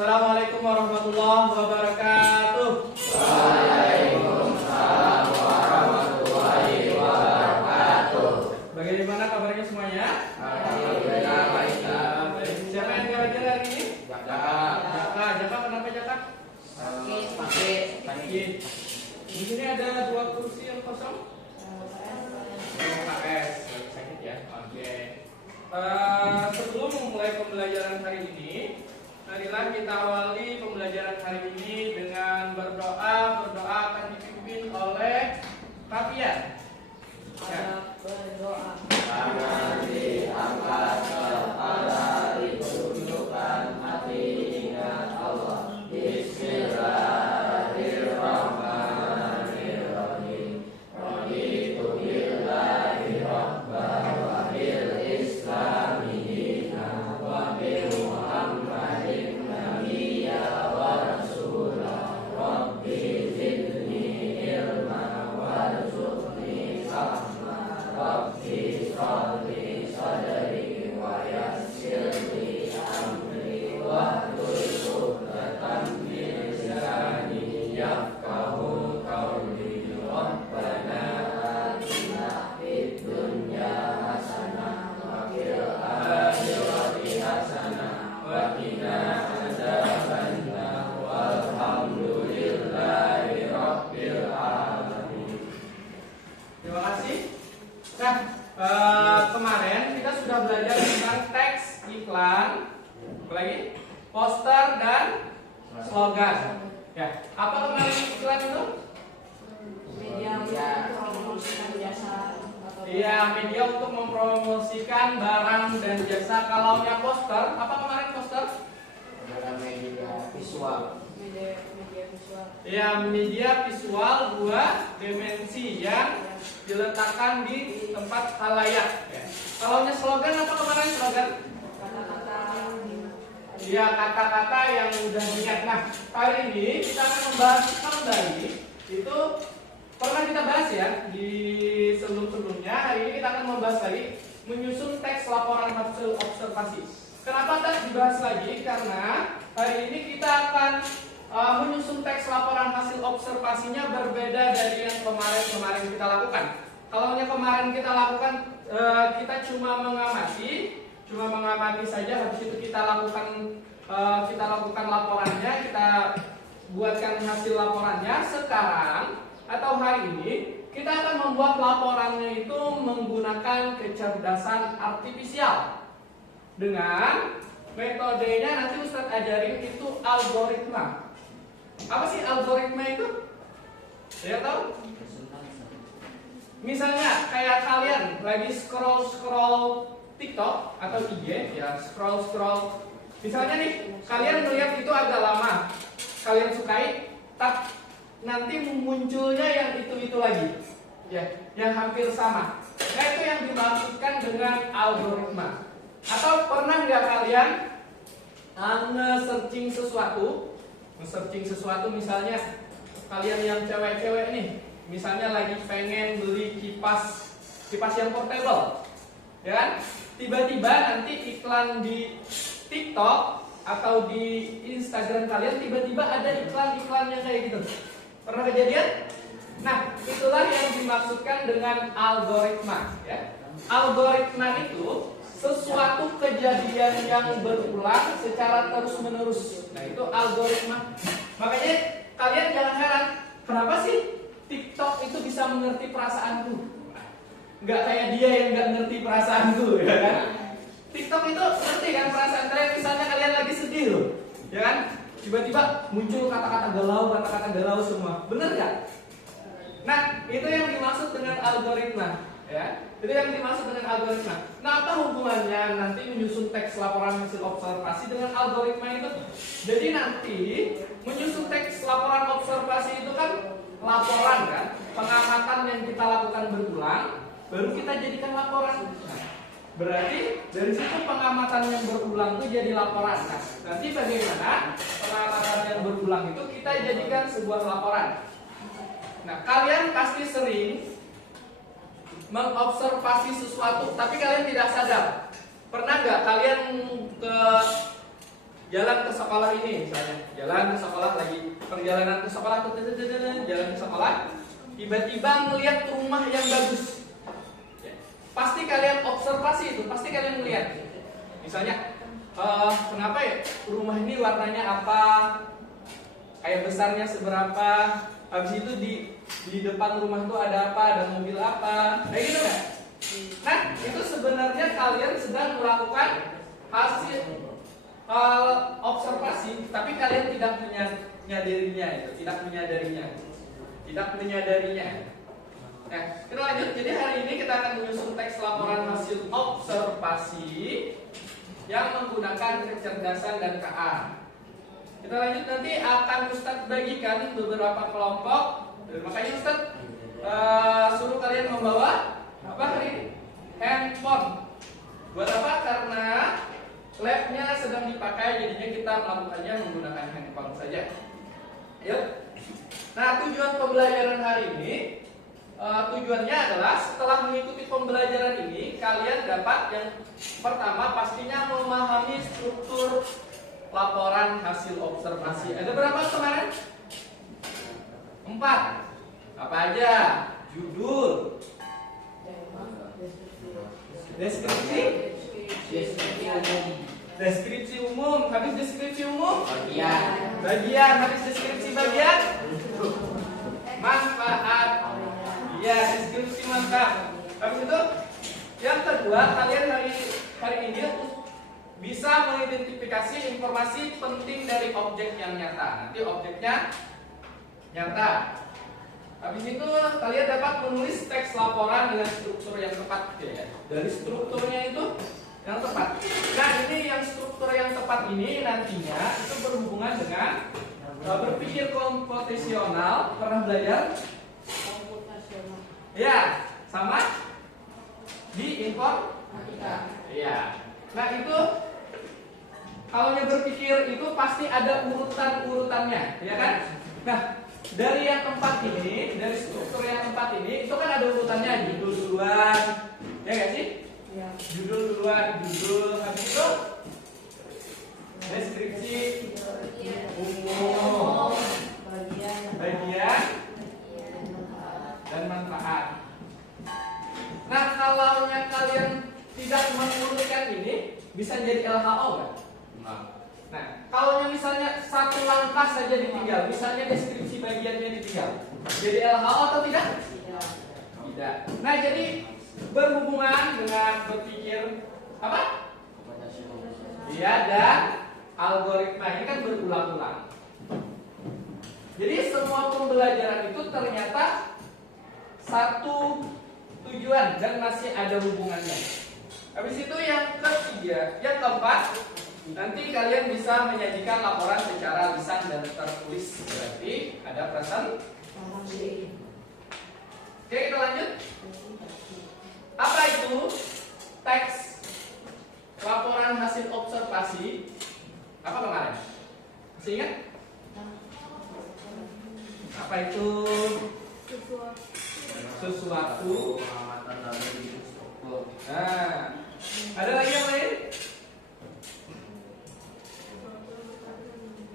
Assalamualaikum warahmatullahi wabarakatuh. Waalaikumsalam warahmatullahi wabarakatuh. Bagaimana kabarnya semuanya? Alhamdulillah baik. Baik. Siapa yang ngajar hari ini? Jaka. Jaka kenapa Jaka? Sakit. Di sini ada 2 kursi yang kosong. KS sakit ya. Oke. Sebelum memulai pembelajaran hari ini, marilah kita awali pembelajaran hari ini dengan berdoa. Berdoa akan dipimpin oleh Rafian. Ya. Berdoa. Tangan diangkat kepala ditundukkan hati ingat Allah. Bismillahirrahmanirrahim. Raditu billahi rabban wa bil islami dinan wa bi Muhammadin nabiyya wa rasulah. Rabbi zidni ilma warzuqni fahma. Rabbi sholli sadri wa yassir li amri wahlul 'uqdatam min lisani yafqahu qawli. Rabbana atina fid dunya hasanah wa fil akhirati hasanah wa qina adzabannar. Walhamdulillahi rabbil alamin. Terima kasih. Nah, kemarin kita sudah belajar tentang teks iklan, apalagi poster dan slogan. Ya, apa kemarin iklan itu? Media untuk mempromosikan jasa atau Iya, media untuk mempromosikan barang dan jasa. Kalau nya poster, apa kemarin poster? Adalah media visual. media visual. Ya, media visual 2 dimensi yang diletakkan di tempat halayak. Ya. Kalau nya slogan, apa kemarin slogan? Kata-kata Ya, kata-kata yang mudah diingat. Nah, hari ini kita akan membahas kembali. Itu pernah kita bahas ya di sebelum-sebelumnya. Hari ini kita akan membahas lagi menyusun teks laporan hasil observasi. Kenapa teks dibahas lagi? Karena hari ini kita akan menyusun teks laporan hasil observasinya berbeda dari yang kemarin kita lakukan. Kalau yang kemarin kita lakukan, kita cuma mengamati saja. Habis itu kita lakukan laporannya, kita buatkan hasil laporannya. Sekarang atau hari ini kita akan membuat laporannya itu menggunakan kecerdasan artifisial dengan metodenya nanti Ustadz ajarin itu algoritma. Apa sih algoritma itu? Saya tahu? Misalnya kayak kalian lagi scroll TikTok atau IG, ya scroll. Misalnya nih, kalian melihat itu agak lama, kalian sukai, nanti munculnya yang itu lagi, ya, yang hampir sama. Nah, itu yang dimaksudkan dengan algoritma. Atau pernah nggak kalian nge-searching sesuatu, misalnya kalian yang cewek-cewek nih, misalnya lagi pengen beli kipas yang portable, ya kan? Tiba-tiba nanti iklan di TikTok atau di Instagram kalian tiba-tiba ada iklan-iklan yang kayak gitu. Pernah kejadian? Nah, itulah yang dimaksudkan dengan algoritma, ya. Algoritma itu sesuatu kejadian yang berulang secara terus-menerus. Nah, itu algoritma. Makanya kalian jangan heran, kenapa sih TikTok itu bisa mengerti perasaanku? Nggak kayak dia yang nggak ngerti perasaanku, ya kan? TikTok itu ngerti kan perasaan kalian. Misalnya kalian lagi sedih loh, ya kan? Tiba-tiba muncul kata-kata galau semua. Bener nggak? Nah, itu yang dimaksud dengan algoritma, ya. Itu yang dimaksud dengan algoritma. Nah, apa hubungannya nanti menyusun teks laporan hasil observasi dengan algoritma itu? Jadi nanti menyusun teks laporan observasi itu kan laporan kan, pengamatan yang kita lakukan berulang, baru kita jadikan laporan. Nah, berarti dari situ pengamatan yang berulang itu jadi laporan. Nah, nanti bagaimana pengamatan yang berulang itu kita jadikan sebuah laporan. Nah, kalian pasti sering mengobservasi sesuatu, tapi kalian tidak sadar. Pernah nggak kalian ke jalan ke sekolah ini misalnya, jalan ke sekolah lagi perjalanan ke sekolah, jalan ke sekolah, tiba-tiba melihat rumah yang bagus. Ya, pasti kalian observasi itu, pasti kalian melihat. Misalnya, kenapa ya rumah ini warnanya apa, kayak besarnya seberapa, habis itu di depan rumah tuh ada apa, ada mobil apa, kayak gitu kan? Nah, itu sebenarnya kalian sedang melakukan hasil observasi, tapi kalian tidak menyadarinya itu, tidak menyadarinya. Nah, kita lanjut. Jadi hari ini kita akan menyusun teks laporan hasil observasi yang menggunakan kecerdasan dan KA. Kita lanjut, nanti akan Ustadz bagikan beberapa kelompok. Makanya Ustadz suruh kalian membawa apa hari ini? Handphone. Buat apa? Karena labnya sedang dipakai, jadinya kita melakukannya menggunakan handphone saja. Yuk. Nah, tujuan pembelajaran hari ini, tujuannya adalah setelah mengikuti pembelajaran ini, kalian dapat yang pertama pastinya memahami struktur laporan hasil observasi. Ada berapa kemarin? 4. Apa aja? Judul, deskripsi, deskripsi umum. Habis deskripsi umum, bagian. Habis deskripsi bagian, manfaat. Ya, deskripsi manfaat. Habis itu, yang kedua, kalian hari ini bisa mengidentifikasi informasi penting dari objek yang nyata. Nanti objeknya nyata. Habis itu kalian dapat menulis teks laporan dengan struktur yang tepat, ya. Dari strukturnya itu yang tepat. Nah, ini yang struktur yang tepat ini nantinya itu berhubungan dengan berpikir komputasional. Pernah belajar? Komputasional. Ya, sama di informatika. Ya. Nah, itu kalau berpikir itu pasti ada urutan-urutannya, ya kan? Nah, dari yang tempat ini, dari struktur yang tempat ini, itu kan ada urutannya, judul duluan, ya nggak sih? Ya. Judul duluan, judul, habis itu deskripsi umum, bagian, dan manfaat. Nah, kalau kalian tidak mengurutkan ini, bisa jadi LHO kan? Nah, kalau misalnya satu langkah saja ditinggal, misalnya deskripsi bagiannya ditinggal, jadi LHO atau tidak? Tidak. Nah, jadi berhubungan dengan berpikir apa? Iya, dan algoritma ini kan berulang-ulang. Jadi semua pembelajaran itu ternyata satu tujuan dan masih ada hubungannya. Habis itu yang ketiga, yang keempat, nanti kalian bisa menyajikan laporan secara lisan dan tertulis. Berarti ada presentasi. Oke, kita lanjut. Apa itu teks laporan hasil observasi? Apa kemarin? Masih ingat? Apa itu? Sesuatu. Nah, ada lagi yang lain?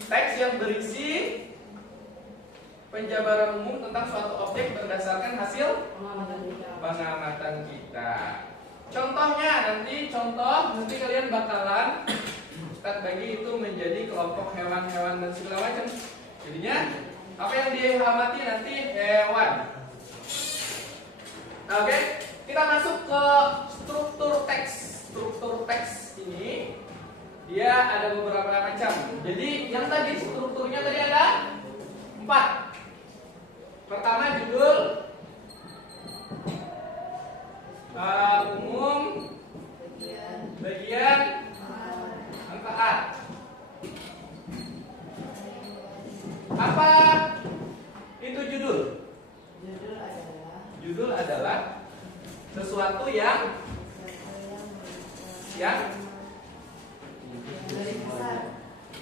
Teks yang berisi penjabaran umum tentang suatu objek berdasarkan hasil pengamatan kita. Contohnya nanti kalian bakalan Ustadz bagi itu menjadi kelompok hewan-hewan dan segala macam. Jadinya apa yang diamati nanti hewan. Oke, kita masuk ke struktur teks. Struktur teks ini dia ada beberapa macam. Jadi yang tadi strukturnya tadi ada 4. Pertama judul, umum, bagian, manfaat. Apa itu judul? Judul adalah sesuatu yang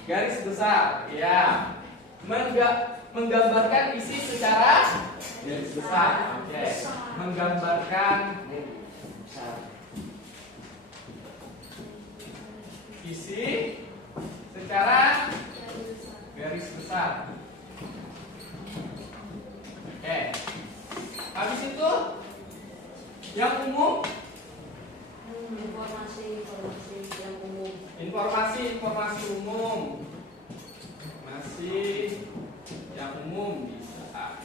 garis besar, ya, menggambarkan isi secara garis besar. Oke. Menggambarkan isi secara garis besar. Oke. Habis itu yang umum, Informasi yang umum. informasi umum. Masih yang umum bisa.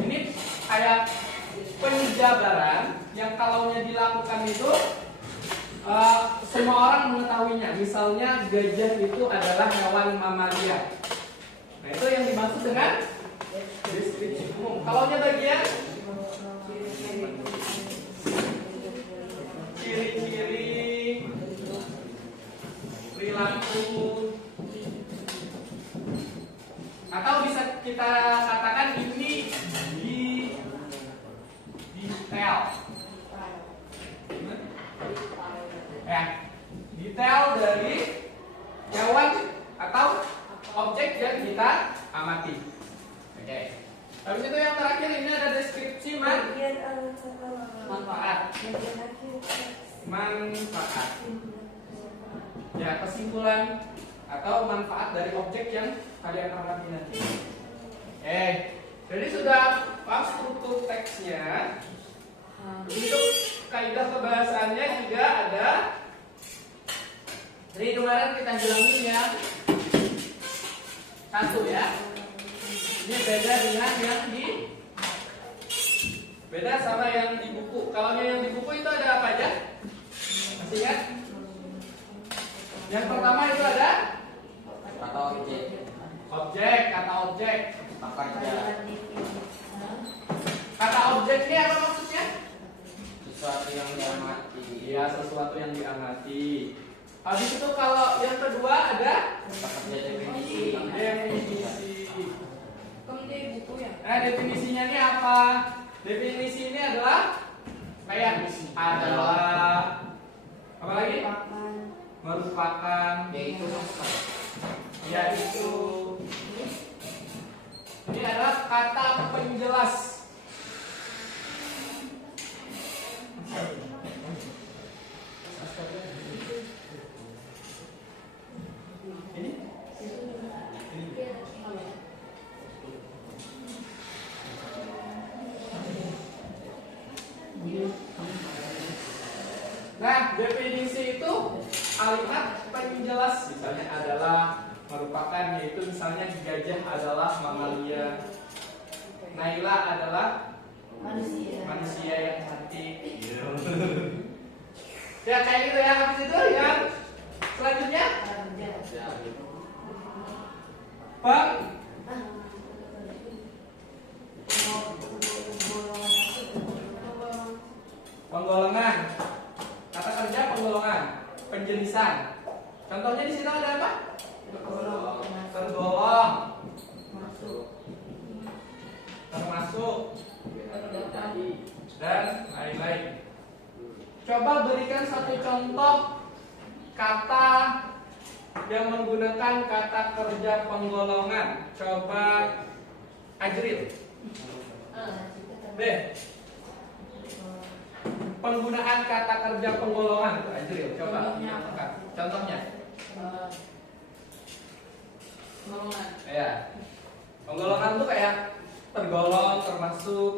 Ini kayak penjabaran yang kalaunya dilakukan itu semua orang mengetahuinya. Misalnya gajah itu adalah hewan mamalia. Nah, itu yang dimaksud dengan deskripsi umum. Kalaunya bagian ciri-ciri perilaku, atau bisa kita katakan ini di detail. Ya, detail dari hewan atau objek yang kita amati. Oke. Habis itu yang terakhir ini ada deskripsi manfaat. Manfaat. Ya, kesimpulan atau manfaat dari objek yang kalian amati nanti. Jadi sudah paham struktur teksnya. Untuk kaidah kebahasaannya juga ada. Jadi kemarin kita bilangin ya. Satu ya. Ini beda dengan yang di beda sama yang di buku. Kalau yang di buku itu ada apa aja? Masih ingat? Yang pertama itu ada Kata objek. objek, kata objek. Pekerja. Kata objek ini apa maksudnya? Sesuatu yang diamati. Iya, sesuatu yang diamati. Habis itu kalau yang kedua ada Pekerja definisi. definisi. Di buku ya. Nah, definisinya ini apa? Definisi ini adalah kayak adalah apa lagi? Merupakan, Yaitu yaitu. Ini adalah kata penjelas. Ini? Nah, definisi itu kalimat penjelas, misalnya adalah, merupakan, yaitu misalnya gajah adalah mamalia, Naila adalah manusia yang cantik. Ya kayak gitu ya. Habis itu yang selanjutnya Bang, penggolongan. Kata kerja penggolongan, penjenisan. Contohnya di sini ada apa? Tergolong, termasuk, dan lain-lain. Coba berikan satu contoh kata yang menggunakan kata kerja penggolongan. Coba Ajril. B. Penggunaan kata kerja penggolongan. Ajril, coba. Contohnya. Golongan. Ya. Penggolongan tuh kayak tergolong, termasuk,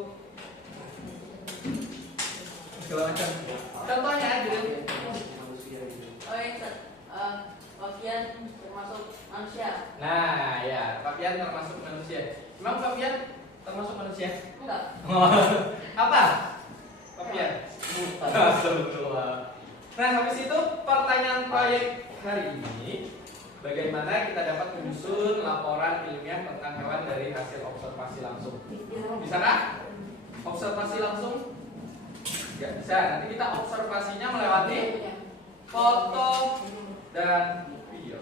segala macam. Contohnya Ajril. Oh itu bagian termasuk manusia. Nah, ya, papian termasuk manusia. Emang papian termasuk manusia? Enggak. Apa? Papian. Astagfirullah. Nah, habis itu pertanyaan proyek hari ini, bagaimana kita dapat menyusun laporan ilmiah tentang hewan dari hasil observasi langsung? Bisakah? Observasi langsung? Nggak bisa. Nanti kita observasinya melewati foto dan video.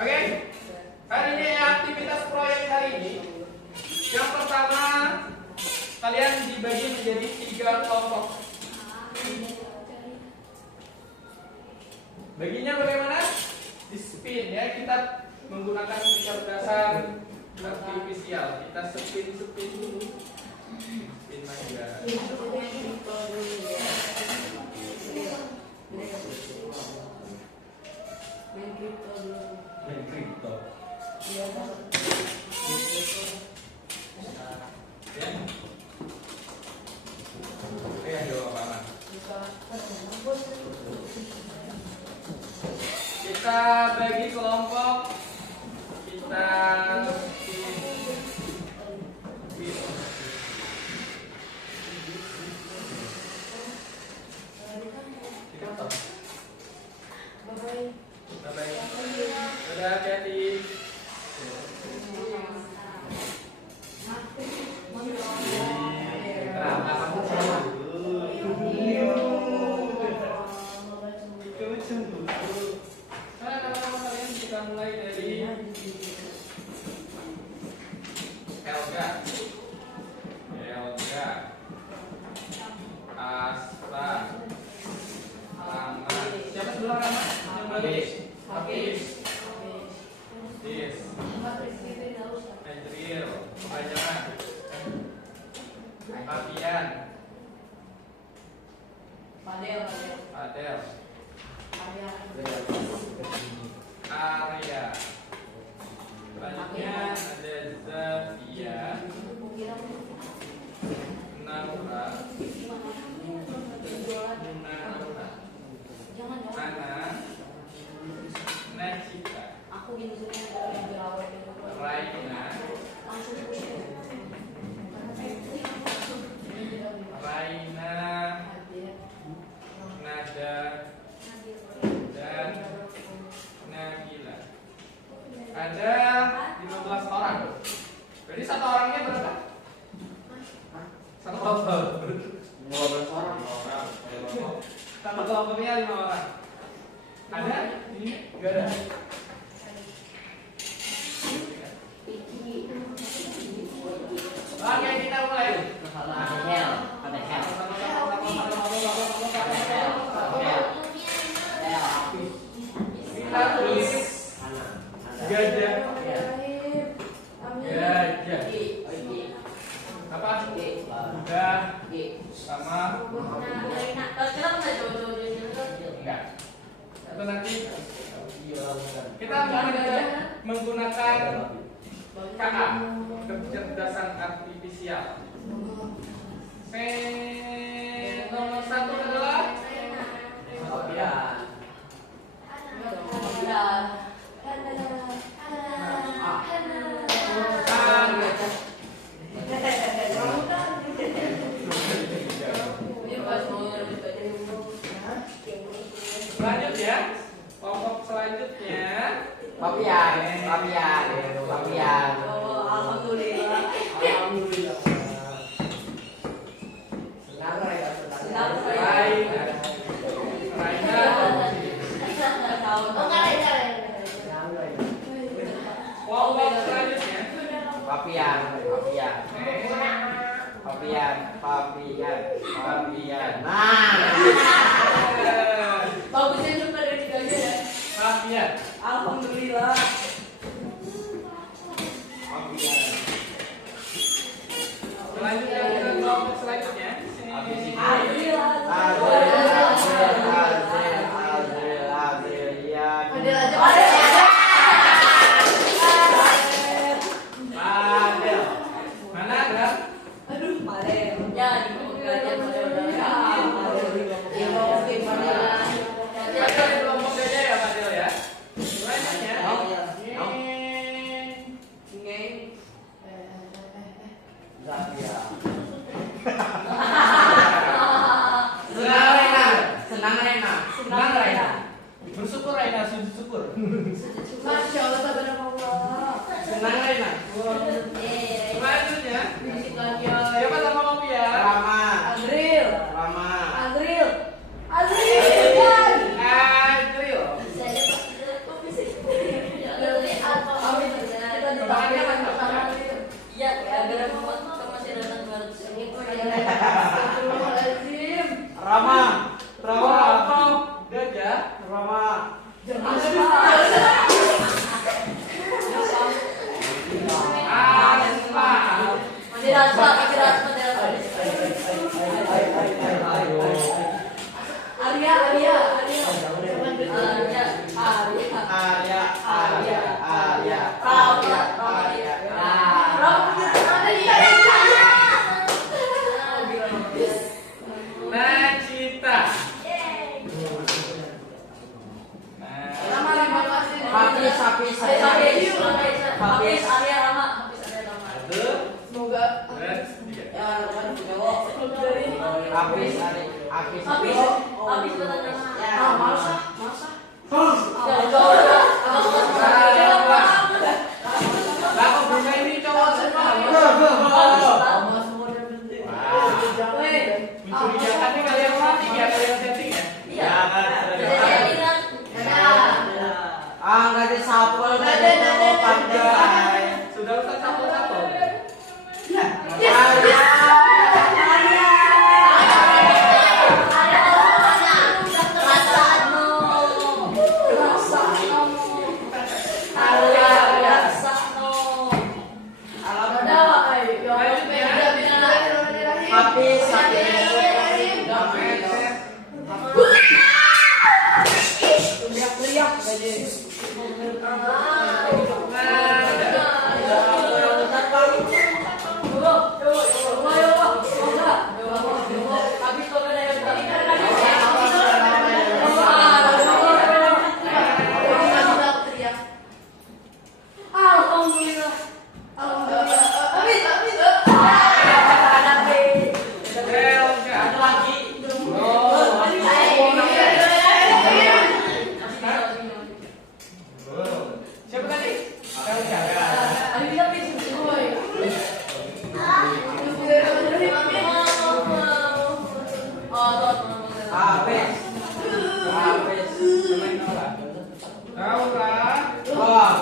Oke? Hari ini aktivitas proyek hari ini. Yang pertama, kalian dibagi menjadi 3 kelompok. Baginya bagaimana? Di spin ya, kita menggunakan kecerdasan artifisial. Kita spin dulu. Spin aja. Main kripto. Iya. Ya. Ayo apa? Kita bagi kelompok. Kita udah hati-hati. Kita mulai dari Helga, Asta, Rama. Siapa sebelah Rama? Yang bagus. Hafiz. Dis. Adriel. Kebanyakan. Fabian. Padel. Adel. Arya. Selanjutnya ada Zafia, Naura, Munaruna, Nana, Nachita, Aku gini jerawat Raina, Nada, dan Nabila. Ada 15 orang. Jadi satu orangnya berapa? Satu kelompok. 15 orang. Satu kelompoknya 5 orang. Ada? Ini enggak ada. Oke, kita mulai. Ada hell, ada hell. Kita tulis gajah. Gajah. Apa? Udah sama enggak. Atau nanti kita menggunakan KA, kecerdasan artifisial. Nomor 1 adalah lanjut ya. Kelompok selanjutnya Papian. Alhamdulillah. Raina. Kelompok selanjutnya Papian. Nah. Bagusnya juga dari gajah ya. Fabian. Alhamdulillah. Selanjutnya kita kelompok selanjutnya. Sini. Padel. Mana ada? Ya, di gajah Padel di kelompok gajah ya Padel ya. Selanjutnya. Senang Raina. Bersyukur Raina, sujud syukur. Masya Allah, tabarakallah. Senang Raina. Selanjutnya. Musik gajah. Siapa sama Mopi ya? Azril. Rama. Azril. Iya, gara-gara masih datang baru sini kok ya. Astagfirullahaladzim. Rama. Gajah. Rama. Arya. Arya. Semoga Dan tiga. ya kan cowok dari Habis hari. Habis. habis batang Ya. masa Lah kok bisa ini cowok semua? Mencurigakan nih kalian setting ya, kalian setting ya? Iya. Nggak ada sapel, Nggak ada. pandai. Sudah Ustaz satu-satu. Habis. Alhamdulillah. Alhamdulillah. Ada lagi. Siapa tadi? Elga. Habis. Aura. Wah,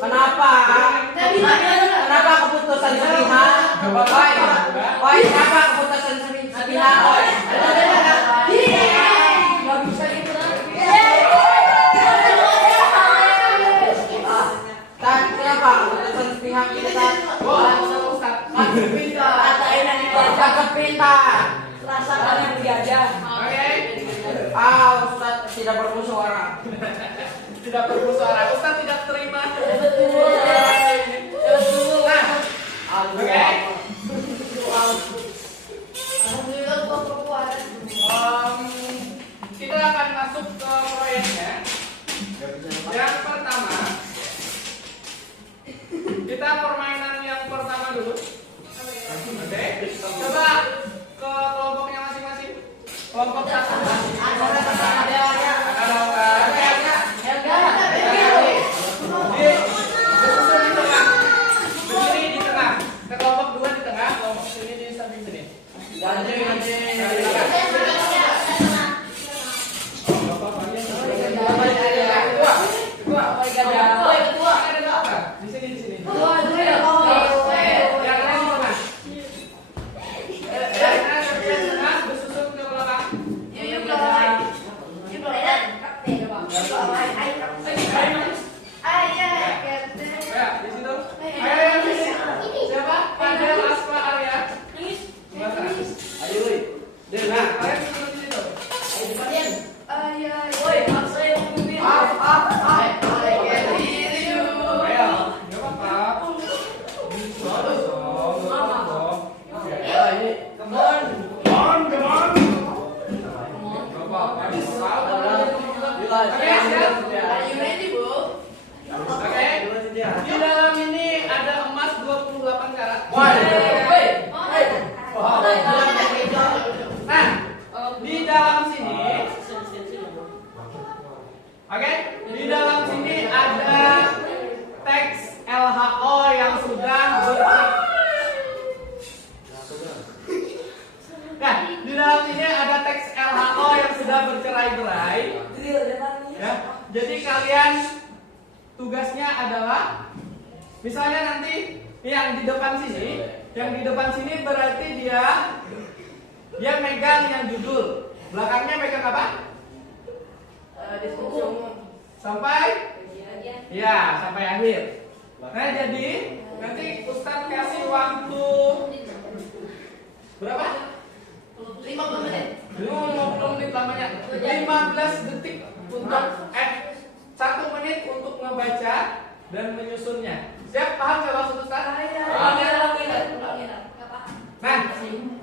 kenapa? Kenapa keputusan sepihak? Woi, kenapa keputusan sepihak? Kenapa keputusan sepihak kita? Langsung Ustaz. Cakep pintar. Rasa kalian berjajah. Oke. Ustaz tidak bermusuara. Tidak bersuara. Ustaz tidak terima. Nah, oke. Kita akan masuk ke proyeknya. Yang pertama, kita permainan yang pertama dulu. Oke, coba ke kelompoknya masing-masing. Kelompok satu. Disusun di tengah. Berdiri di tengah. Ke kelompok dua di tengah, kelompok sini di samping sini. Di sini. Yang ada di tengah. Yang ada di tengah bersusun ke belakang. Ya, di situ. Ayo. Siapa? Fadel, Asma, Arya. Ayo, woi. Nah, kalian susun di situ. Ayo, nggak apa-apa. Oke. Di dalam ini ada emas 28 karat. Nah, di dalam sini, oke, di dalam sini ada teks LHO yang sudah Nah, di dalam sini ada teks LHO yang sudah bercerai-berai. Ya, jadi kalian tugasnya adalah, misalnya nanti yang di depan sini berarti dia megang yang judul, belakangnya megang apa? Sampai akhir. Nah, jadi nanti Ustadz kasih waktu berapa? 50 menit. 50 menit lamanya. 15 detik untuk 1 menit untuk ngebaca dan menyusunnya. Siap? Paham saya maksud Ustaz? Nah,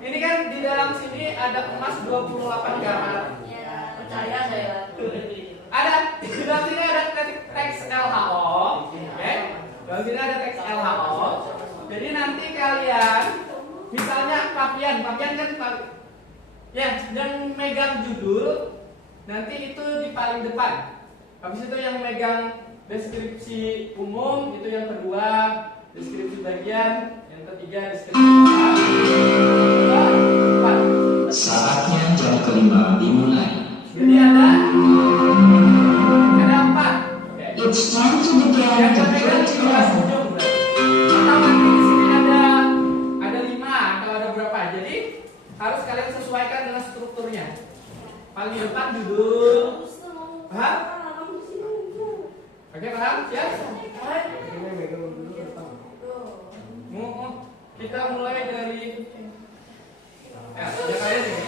ini kan di dalam sini ada emas 28 karat. Percaya saya. Di dalam sini ada teks LHO. Oke? Dalam sini ada teks LHO. Jadi nanti kalian misalnya Papian kan ya, yang megang judul nanti itu di paling depan. Habis itu yang megang deskripsi umum itu yang kedua, deskripsi bagian yang ketiga, deskripsi depan. Saatnya jam kelima dimulai. Jadi ada 4. Oke. It's time to begin Yang the megang first di kelas round. ujung berarti. Atau nanti di sini ada 5 atau ada berapa. Jadi harus kalian sesuaikan dengan strukturnya. Paling depan judul. Paham? Oke, paham? Ya? Kita mulai dari ya kalian ini.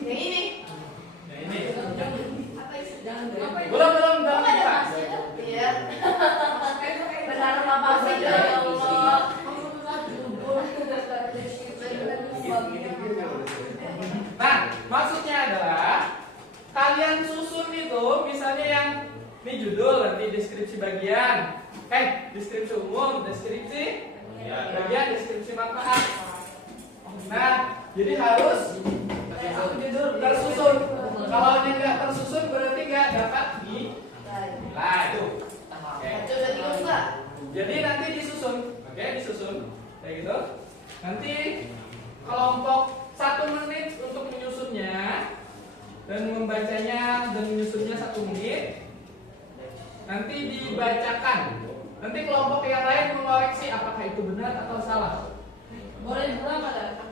Yang ini. Ya ini. Jangan Belum dalam kita. Iya. Benar apa sih ya Allah? Nah, maksudnya adalah kalian susun itu misalnya yang ini judul, nanti deskripsi bagian, deskripsi umum, deskripsi bagian, deskripsi manfaat. Nah, jadi harus tersusun. Kalau ini nggak tersusun berarti nggak dapat nilai. Oke. Jadi nanti disusun, oke, disusun kayak gitu. Nanti kelompok 1 menit untuk menyusunnya dan membacanya dan menyusunnya 1 menit. Nanti dibacakan. Nanti kelompok yang lain mengoreksi apakah itu benar atau salah. Boleh berapa dah?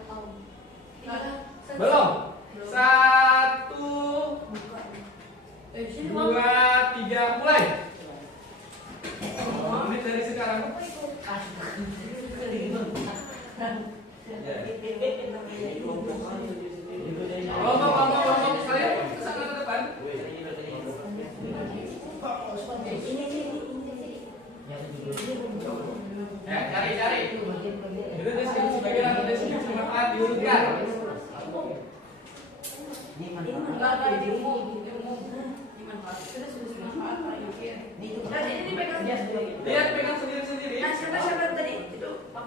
Belum. 1, 2, 3, mulai. Menit dari sekarang. Kelompok sekalian kesana ke depan. Ya, cari. Itu deskripsi bagian atau deskripsi manfaat diurutkan. Lihat pegang sendiri-sendiri.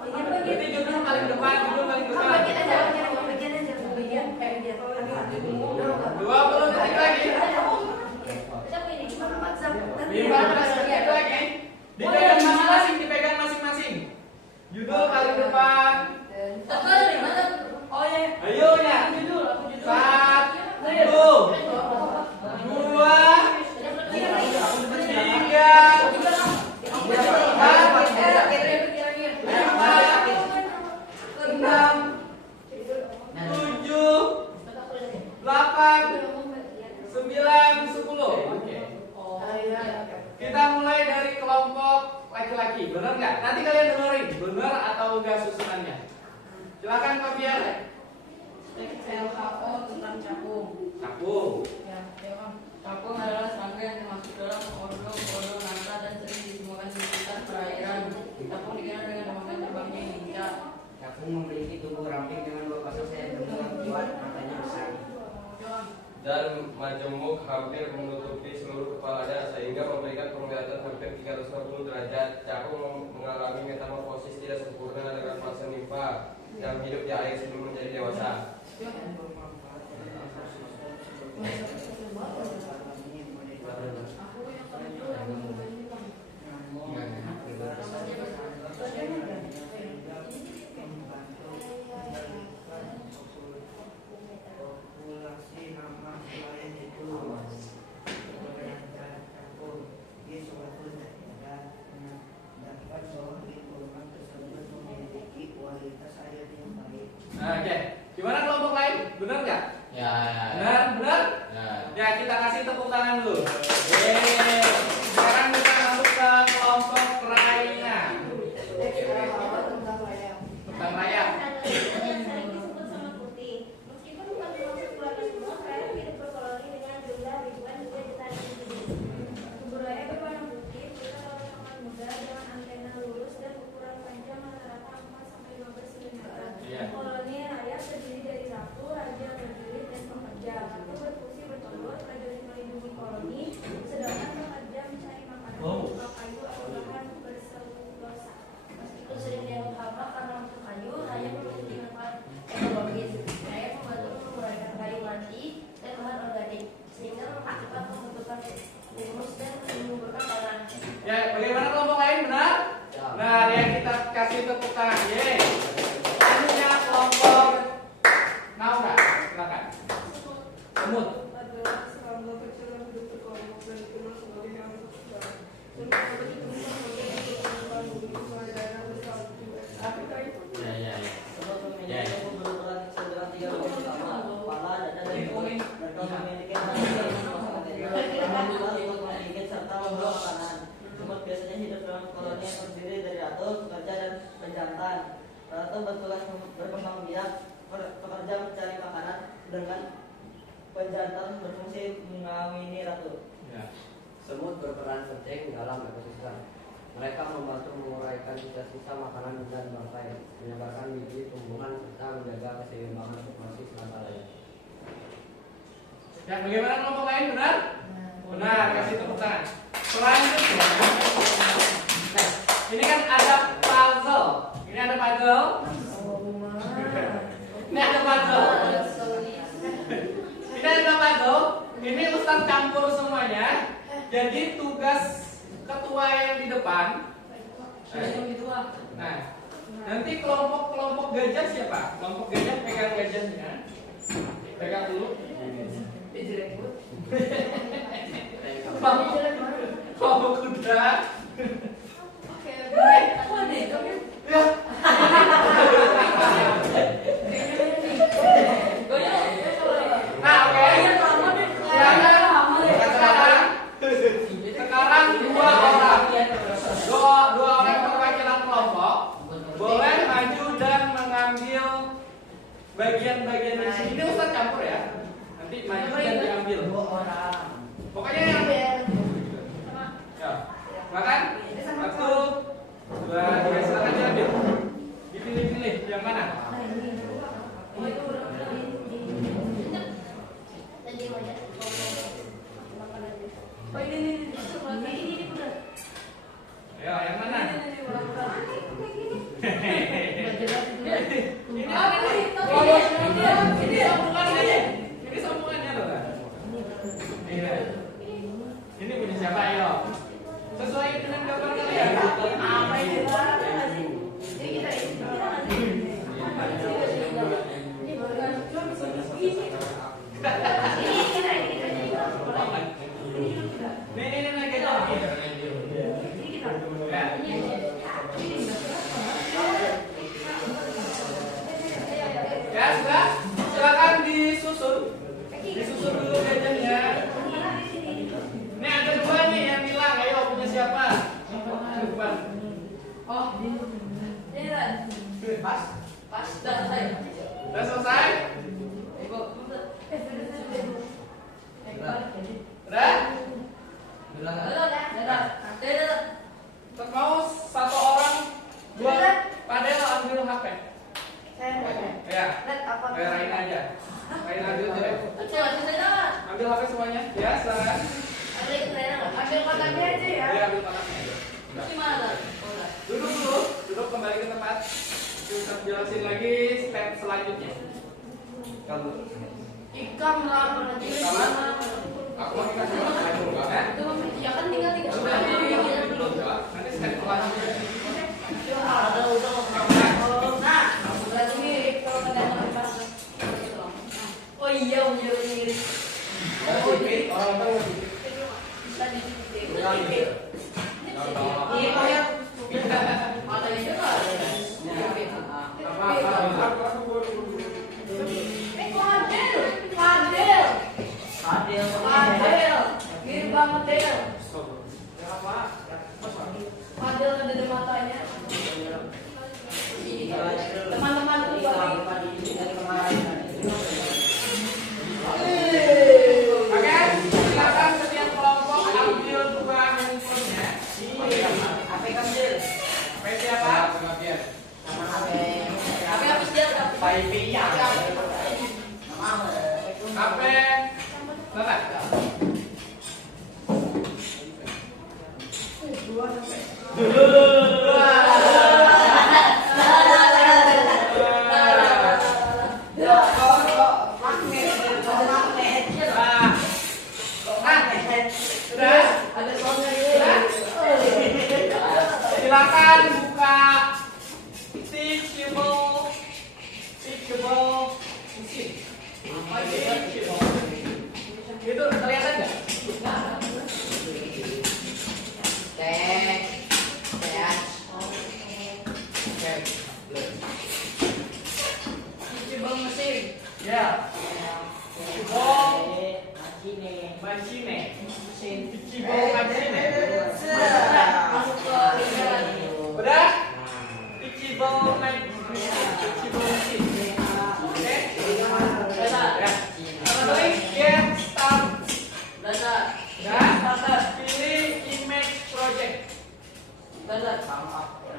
Berarti judul paling depan, judul paling depan. 20 detik lagi. 15 detik lagi. Dipegang masing-masing. Judul paling depan. Ayo ya. 1, 2, 3, 4, 5, 6, 7, 8, 9, 10. Oke. Kita mulai dari kelompok laki-laki, benar nggak? Nanti kalian dengerin, benar atau enggak susunannya. Silakan Fabian. LHO tentang capung. Capung. Capung adalah serangga yang termasuk dalam ordo nata dan sering ditemukan di sekitar perairan. Capung dikenal dengan namakan terbangnya yang lincah. Capung memiliki tubuh ramping dengan 2 pasang sayap bentukan kuat, matanya besar. Dan majemuk hampir menutupi seluruh kepalanya sehingga memberikan penglihatan hampir 360 derajat. Capung mengalami metamorfosis tidak sempurna dengan fase nimfa yang hidup di air sebelum menjadi dewasa. Oke. Gimana kelompok lain? Benar nggak? Ya. Benar? Ya. kasih tepuk tangan. Yeay. Selanjutnya kelompok Naura, silakan. Semut. Semut memiliki berukuran seberat 3 sama kepala, dada, dan perut. Dan memiliki menggigit serta membawa makanan. Semut biasanya hidup dalam koloni yang terdiri dari ratu, pekerja, dan penjantan. Ratu bertugas berkembang biak, pekerja mencari makanan, sedangkan penjantan berfungsi mengawini ratu. Ya. Semut berperan penting dalam ekosistem. Mereka membantu menguraikan sisa-sisa makanan dan bangkai, menyebarkan biji tumbuhan, serta menjaga keseimbangan populasi semesta lain. Ya, bagaimana kelompok lain, benar? Benar, kasih tepuk tangan. Selanjutnya, nah, ini kan ada puzzle. Ini ada puzzle. Ini ada puzzle. Ini ada puzzle. Ini Ustaz campur semuanya. Jadi tugas ketua yang di depan. Nah, nanti kelompok gajah siapa? Kelompok gajah pegang gajahnya. Pegang dulu. Kelompok kuda. Ya. Nah, oke. Sekarang dua orang perwakilan kelompok boleh maju dan mengambil bagian-bagian di sini. Ini Ustaz campur ya. Nanti maju dan diambil. Pokoknya yang ya. Makan. 1, 2, 3, silakan diambil. Dipilih-pilih yang mana? Ayo, yang mana? Ini sambungannya loh. Ini punya siapa? Ayo. Sesuai dengan gambar kalian. Apa ini? Ya sudah, silakan disusun dulu gajahnya. Ini ada 2 nih yang bilang, ayo punya siapa? Depan. Oh, pas, Udah selesai? Udah? Terus mau 1 orang buat Padel ambil HP. Ya, Rain aja. Rain aja deh. Ambil HP semuanya. Ya, silakan. ambil kotaknya aja ya. Ya, ambil kotaknya aja. Gimana? Duduk dulu, duduk kembali ke tempat. Kita jelasin lagi step selanjutnya. Kamu Ikan lah, nanti gimana? aku mau kasih makan dulu kan? Ya kan tinggal 3 Sudah dulu, nanti step selanjutnya. Berarti mirip kalau kadang-kadang pas. Oh iya, mirip. Orang tahu. Tadi Iya, kayak matanya juga ada. Padel. Mirip banget Del. Padel ada di matanya. Teman-teman tuh Oke, silakan setiap kelompok ambil 2 handphonenya. HP kamu HP siapa? tapi habis dia HP Bapak. Silakan buka Teachable mesin. Apa itu teachable? Itu kelihatan nggak? Teachable mesin. Ya. Teachable machine. Teachable machine. Masuk ke lingkaran. Udah? Teachable machine. Teachable machine. Oke? Dasar. Ya. Apa lagi? Get start. Dasar. Dan pilih image project. Dasar.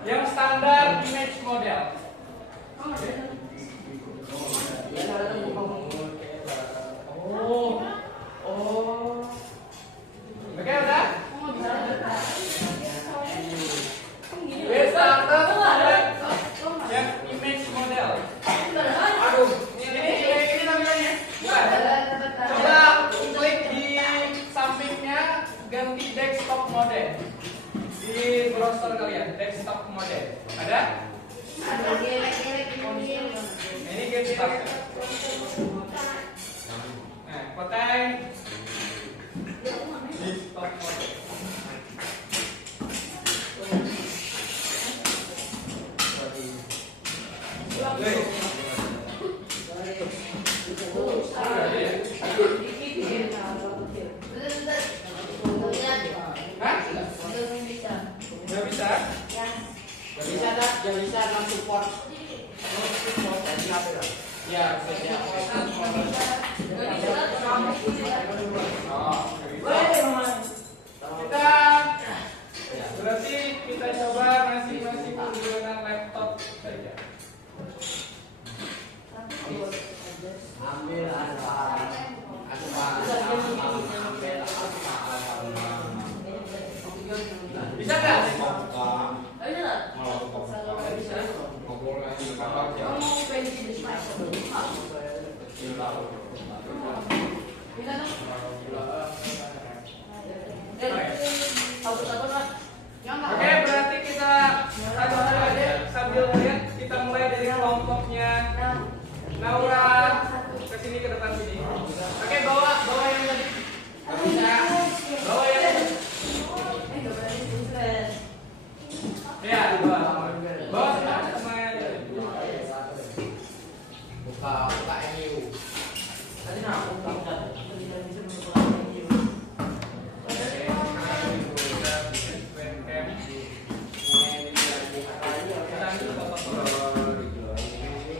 Yang standar image model. Oh. Oh. Oke, udah? Get started dan yang image model. Aduh, ini tampilannya. Coba klik di sampingnya, ganti desktop mode di browser kalian. Desktop mode ada? Ini get started. Nah, pakai desktop mode. Hah? Nggak bisa? Gak bisa support. Ya, bisa. Oh, kita berarti kita coba masing-masing menggunakan laptop saja. Ambil Bisa nggak? Oke, berarti kita satu-satu aja sambil lihat. Kita mulai dari kelompoknya Naura ke sini, ke depan sini. Oke, bawa yang tadi. Bisa. Bawa yang tadi. Ya, bawa. Bawa semuanya aja. buka MU. Tadi aku buka.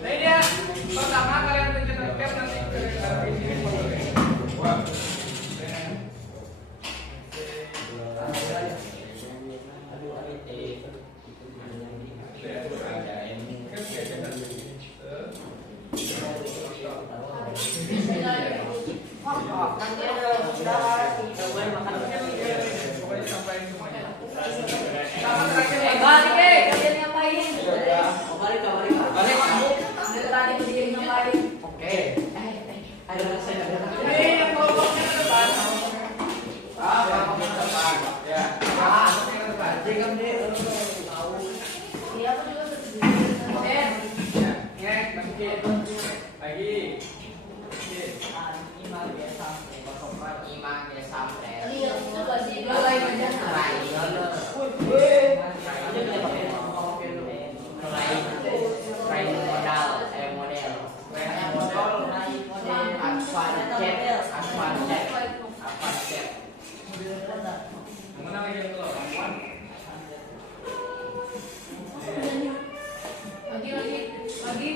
Nah ini ya, pertama kalian pencet tab nanti ke sini. Pokoknya sampaikan semuanya. Sama terakhir Kalian ngapain? Balik. Dari tadi berdiri ngapain? Oke. Ada saya. ini yang kelompoknya ke depan. Kelompoknya ke depan. Ya. Kelompoknya ke depan. Iya, aku juga berdiri. Ya, ngek, masukin. Lagi. Lihat coba sih, mulai aja. Mana lagi yang belum? Lagi.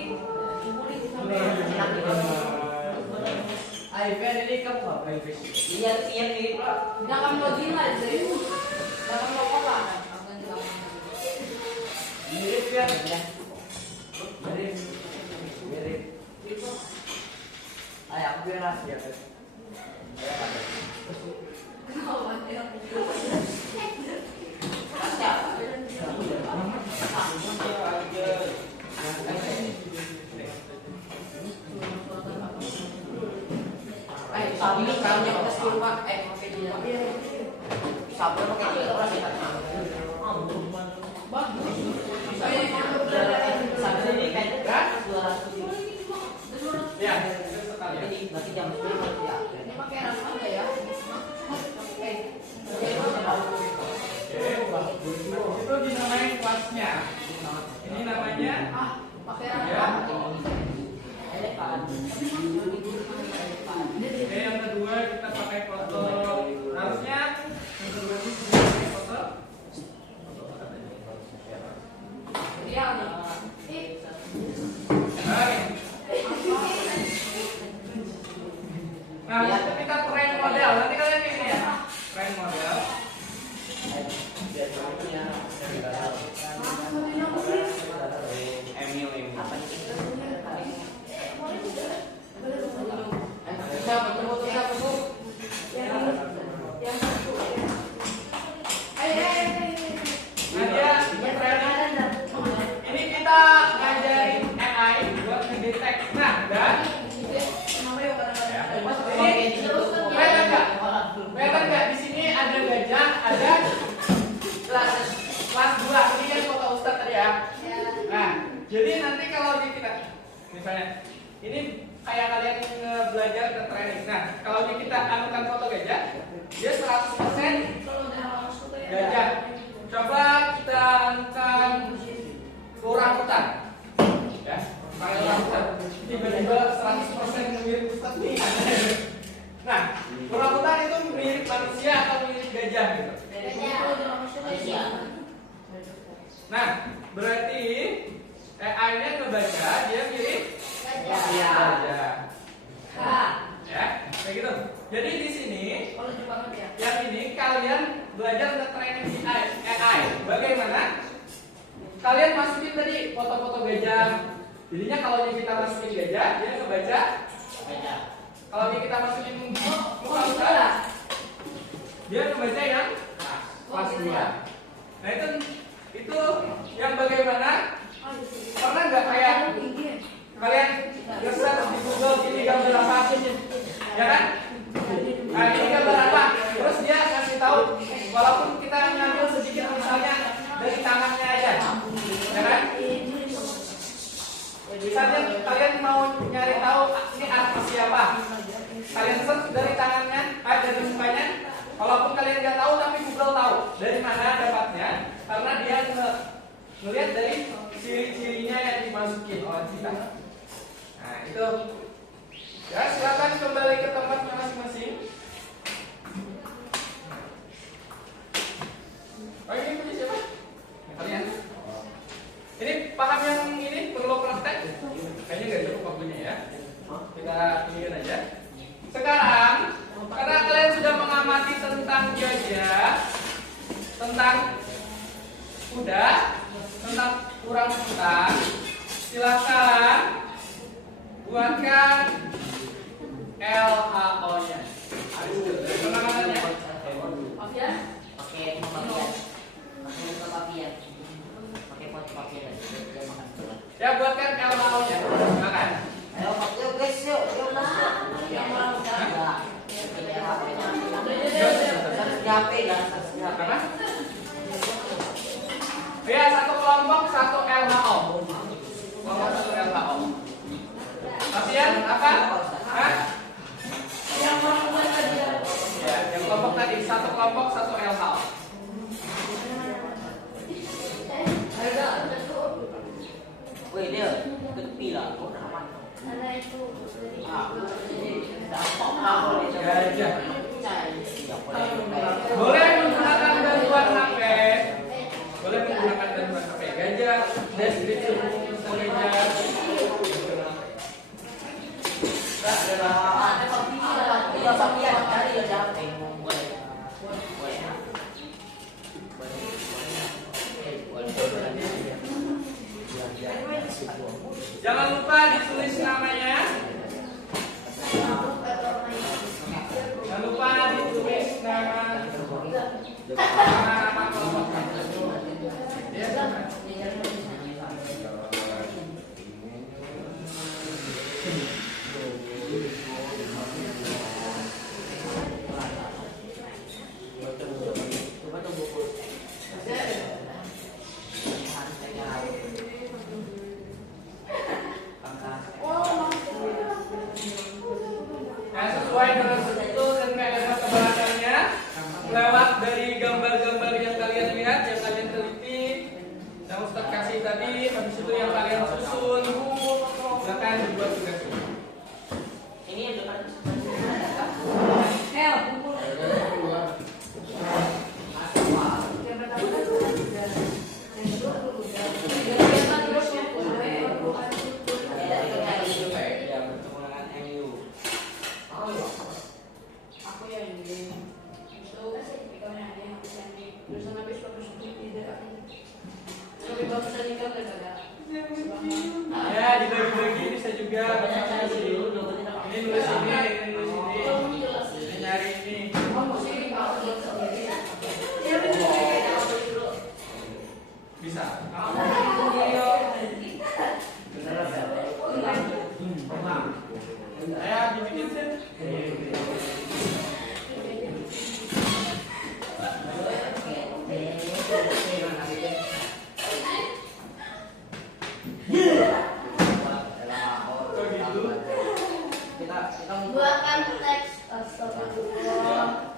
iPad ini kamu apa iPad? Iya mirip lah. Jangan login aja. Jangan lupa lah. Mirip ya. Mirip. Ayo aku biar rahasia. Sambil kamu yang ke rumah, pakai dia. Sambil pakai dia orang kita. Sambil ini kayaknya 200. kelasnya. Ini namanya pakai ya. Elevan. Oke, yang kedua kita pakai foto. Harusnya yang kedua ini kita pakai foto. Iya. Nah, itu kita trend model. Nanti kalian ini ya. Trend model. Siapa tuh foto siapa tuh? Nah, dia trend. Ini kita ngajarin AI buat ngedetek. Nah, dan kelihatan nggak? Kelihatan nggak? Di sini ada gajah, ada kelas 2. Ini kan foto Ustadz tadi ya. Nah, jadi nanti kalau kita misalnya ini kayak kalian belajar ke training. Nah, kalau kita anukan foto gajah, dia 100% gajah. Coba kita anukan orangutan. Ya, pakai orangutan. Tiba-tiba 100% mirip Ustadz nih. Nah, orangutan itu mirip manusia atau mirip gajah gitu. Nah, berarti AI-nya ngebaca dia mirip gajah. Ya, kayak gitu. Jadi di sini yang ini kalian belajar nge-training AI. Bagaimana? Kalian masukin tadi foto-foto gajah. Jadinya kalau kita masukin gajah, dia ngebaca. Kalau kita masukin muka Ustaz, dia ngebaca yang kelas 2. Nah itu yang bagaimana? Pernah nggak kayak kalian nge-search di Google ini gambar apa? Ya kan? Nah ini gambar apa? Terus dia kasih tahu, walaupun kita ngambil sedikit misalnya dari tangannya aja, ya kan? Misalnya kalian mau nyari tahu ini artis siapa, kalian search dari tangannya, dari mukanya. Walaupun kalian nggak tahu, tapi Google tahu dari mana dapatnya, karena dia ngelihat dari ciri-cirinya yang dimasukin oleh kita. Nah itu, ya silakan kembali ke tempatnya masing-masing. Oh ini punya siapa? Kalian? Ini paham yang ini perlu praktek? Kayaknya nggak cukup waktunya ya. Kita iniin aja. Sekarang, karena kalian sudah mengamati tentang gajah, tentang kuda, tentang orangutan, silakan buatkan LHO-nya. Penamaannya? Ya buatkan LHO-nya. Silakan. Apa? Ya satu kelompok satu LHO. Kelompok satu LHO. Latihan apa? Hah? Ya, yang kelompok tadi satu kelompok satu LHO. Wih dia tepi lah. Gajah. Boleh menggunakan bantuan HP. Boleh menggunakan bantuan HP. Gajah, deskripsi umum tentang gajah. Jangan lupa ditulis namanya. Jangan lupa ditulis nama kelompok. Sesuai dengan bentuk dan keadaan kebelakangnya lewat dari gambar-gambar tadi, habis itu yang kalian susun, silakan dibuat tugasnya. Ini depan Kumpul. Yang pertama kan sudah. Yang kedua udah. Terus aku yang ini. Itu ikannya ada yang aku cantik. Terus habis bagus tidak. Lebih bagus dari ikan daripada. Ya, dibagi-bagi ini saya juga. Ini nulis ini, ini nulis ini. Ini nyari ini. Bisa. Ayo dibikin sih. Buatkan teks astagfirullah.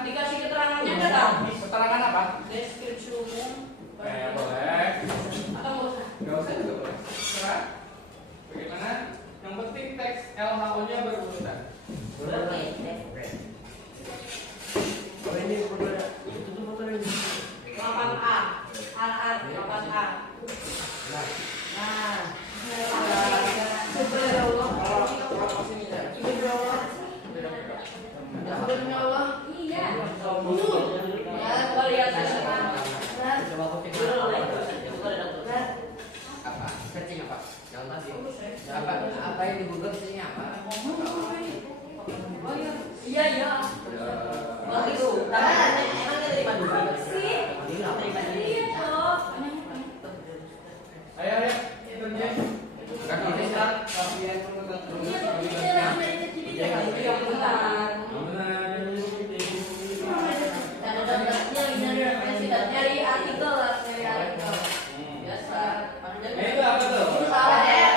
Dikasih keterangannya enggak tahu? Keterangan apa? Deskripsi umum. Boleh. Atau enggak usah? Gak usah juga boleh. Terserah. Bagaimana? Yang penting teks LHO-nya berurutan. Delapan A. A 8A. Nah. Demi Allah. Iya. Ya, coba lihat Apa? Searching apa? Yang tadi. Apa yang di Google searching apa? Oh iya. Iya, iya. Oh itu. Emang dari mana? Ayo, ayo. Kerjain. Kaki ini start. Kalian Yang benar. Nyari artikel lah, nyari artikel. Biasa. Itu apa tuh? Salah ya.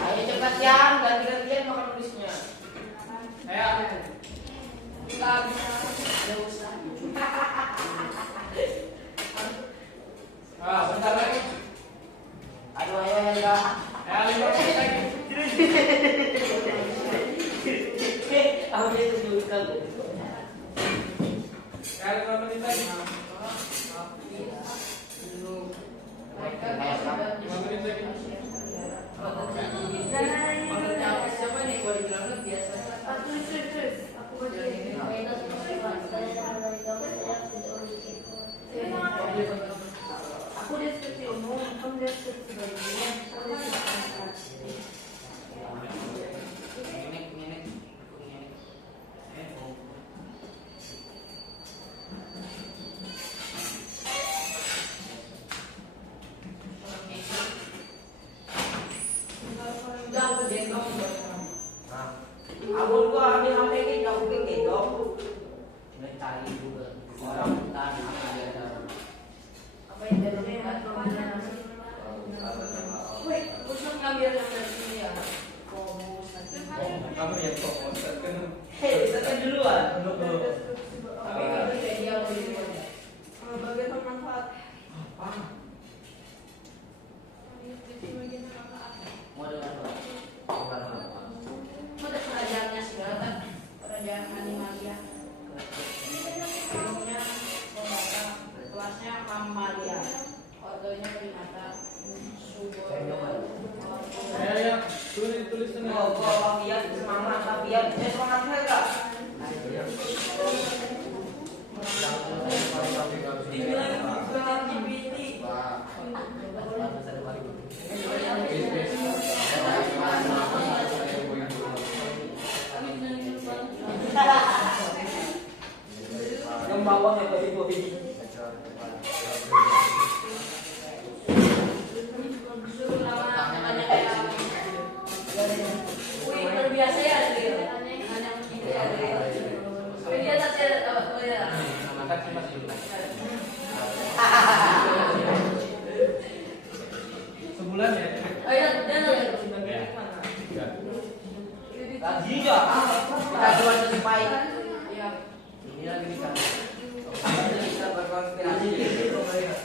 Ayo cepat yang ganti-gantian makan nulisnya. Bentar lagi. Aduh ayo Hendra. 5 menit lagi. Aku dia tunjukkan. 5 menit lagi. 5 menit lagi. Siapa nih kalau dibilang biasa. Aku deskripsi umum, kamu deskripsi bagian, kamu deskripsi Udah aku gendong buat kamu. Abang gua ambil HP ini aku bikin dong. cari juga orang hutan apa aja. Apa yang dari Wait, usah ngambil yang dari sini ya. Kamu yang kok kan Hei, bisa kan duluan. Tapi kalau dia lebih duluan. Bagian bermanfaat. Mode pelajarannya segala kan pelajaran animalia. Ilmunya pembaca, kelasnya mamalia, ordonya primata, subordinat. Ya, tulis ini. Oh, Papian semangat Papian. Semangat enggak? Dibilang bukan gini. Yang bawah yang lebih bobby. Suruh nama-namanya kayak wih, terbiasa ya Adril. Hanya begitu ya Adril. Wih, dia tadi oh ya. Sebulan ya. Oh iya, dia nanya. Lagi enggak? Kita cuma selesai. Iya. Ini lagi bisa. Kita berkonspirasi gitu mereka.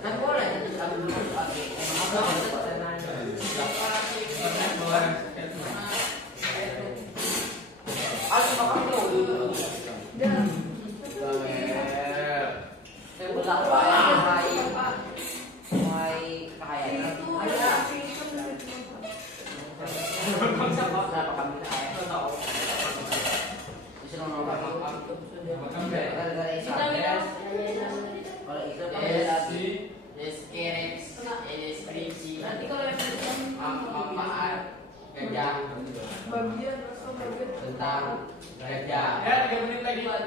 Kan boleh. Aku makan dulu. Saya ulang baik. Mulai kehayatan. Berapa kami kehayatan? Tahu. Bisa nongol gara-gara Islam. Kalau itu Esi, Eskerex, Esprisi, Nanti kalau yang Ampaar, Gajah, bagian atau bagian Tentang, Gajah. Ya, 3 menit lagi. dua.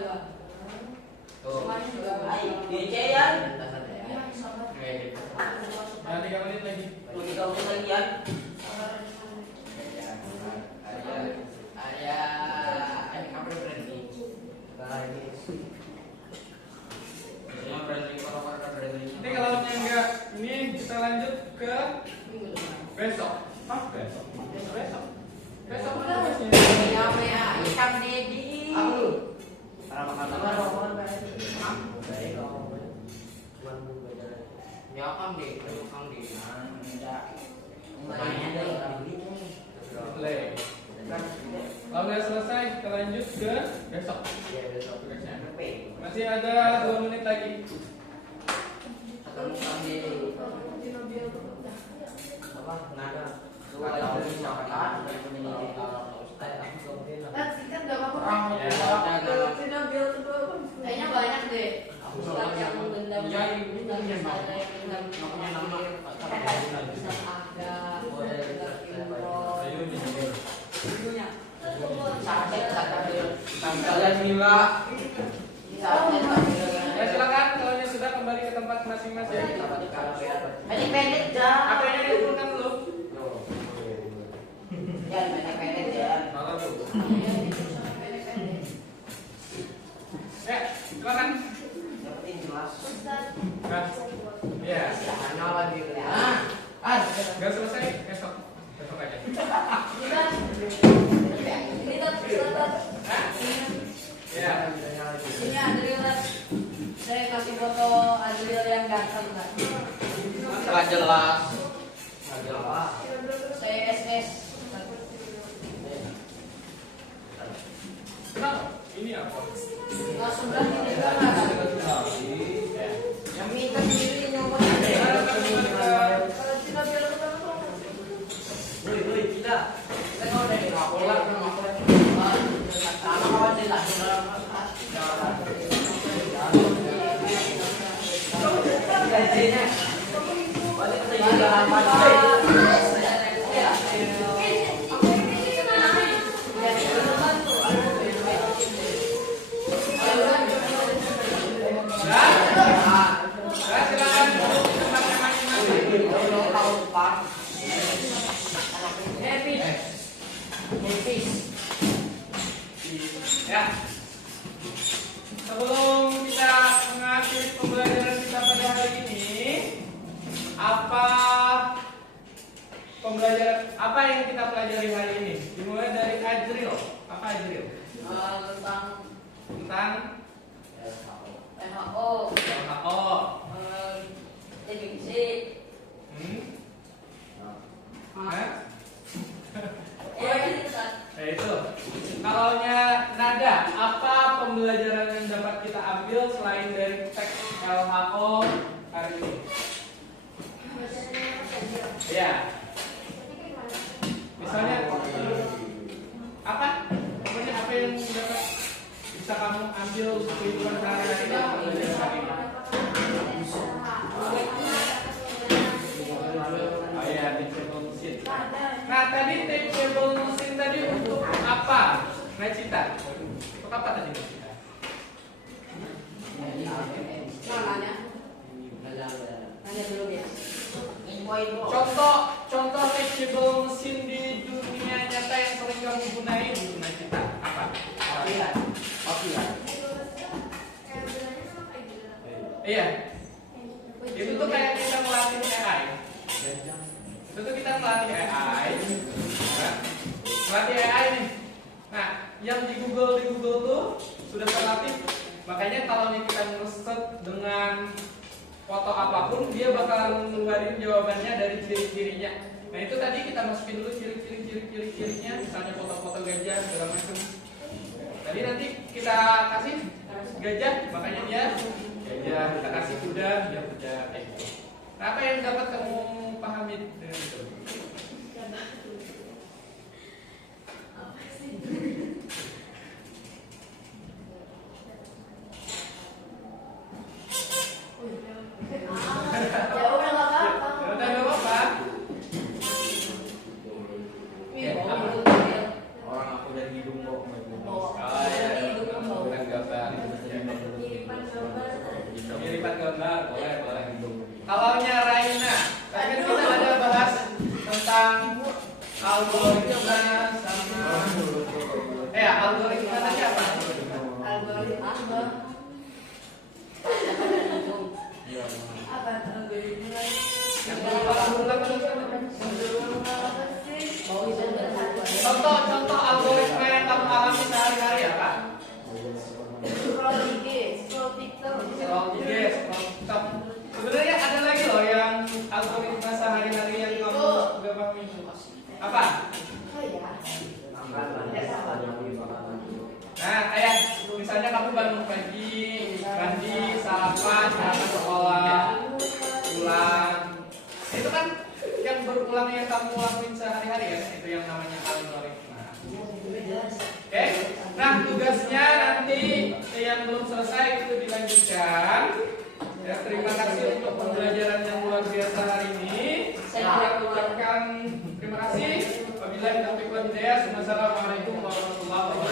Tuh, Semuanya juga Ayo, DC-an. lintas ada ya. Iya, sama. Oke, gitu. Ya, 3 menit lagi. Tuh 3 menit lagi ya. Ada, ini kapan berhenti? Lagi. Semua berhenti, orang-orang berhenti. Nanti kalau enggak ini kita lanjut ke Minggu depan. besok. Besok. Besok mana tugasnya? Ya, ya, ikan Dedi. Aku. Nyokam deh, nyokam deh. Play. Kalau udah selesai kita lanjut ke besok. Ya, besok. Tugasnya. Masih ada 2 menit lagi. Atau nyokam Dedi. Apa? Nada. Sikat nggak apa-apa. Kayaknya banyak deh. Ustaz yang mendendam, Ustaz ada yang mendendam Ustaz Aga, Ustaz Imron. Ibunya. Kalian mila. Ya silakan kalau sudah kembali ke tempat masing-masing. Ini pendek dah. Apa yang dikumpulkan belum? Ya, pendek ya. Ya, silakan. Yang penting jelas. Nah, ya. Nggak selesai besok. Besok aja. Ini Ustaz. Ya. Ini Adril. Saya kasih foto Adril yang ganteng kan. Nggak jelas. Saya SS. Kenapa? Ini apa? Langsung berarti dia kan. Yang minta sendiri nyomot. Kalau tidak biar ketemu. Woi, kita. Saya kalau dari Kapola, sama kawan di lah. Gajinya. Balik ke jalan Ya, silakan tempatnya masing-masing. Ya. Sebelum kita mengakhiri pembelajaran kita pada hari ini, apa yang kita pelajari hari ini? Dimulai dari Ajril. Apa Ajril? tentang WHO, WHO. TBC, Hah? gitu kan. Ya itu. Kalau nada, apa pembelajaran yang dapat kita ambil selain dari teks LHO hari ini? Ya. Misalnya apa? Pokoknya apa yang dapat bisa kamu ambil untuk kehidupan sehari-hari dan pembelajaran hari ini? Oh ya, teachable mesin. Nah, tadi teachable mesin tadi untuk apa? Cita. Untuk apa tadi Cita? Nanya dulu ya. Contoh teachable mesin di dunia nyata yang sering kamu gunain di Cita apa? Iya. Itu tuh kayak kita melatih AI. Itu tuh kita melatih AI. Ya. Melatih AI nih. Nah, yang di Google tuh sudah terlatih. Makanya kalau nih kita ngeset dengan foto apapun, dia bakalan ngeluarin jawabannya dari ciri-cirinya. Nah, itu tadi kita masukin dulu ciri-cirinya, misalnya foto-foto gajah segala macam. Tadi nanti kita kasih gajah, makanya dia gajah. Kita kasih kuda, dia kuda. Nah, apa yang dapat kamu pahami dengan itu? Ya udah nggak apa-apa. Ya udah nggak apa-apa. Orang aku dari hidung kok. Oh ya, Bukan gambar. Miripan gambar, boleh. Kalau Raina, tadi kan kita ada bahas tentang algoritma sama algoritma tadi apa? Algoritma Apa algoritma? Yang berulang-ulang Contoh algoritma yang kamu alami sehari-hari apa? Scroll IG, scroll TikTok. Scroll IG, scroll TikTok. Sebenarnya ada lagi loh yang algoritma sehari-hari yang kamu gak pahami. Apa? Oh ya. Nah, kayak misalnya kamu bangun pagi, mandi, sarapan, berangkat sekolah, pulang. Itu kan yang berulang yang kamu lakuin sehari-hari ya, itu yang namanya algoritma. Oke, nah tugasnya nanti yang belum selesai itu dilanjutkan. Ya, terima kasih untuk pembelajaran yang luar biasa hari ini. Saya ucapkan terima kasih. Wabillahi taufiq wal hidayah. Wassalamualaikum warahmatullahi wabarakatuh.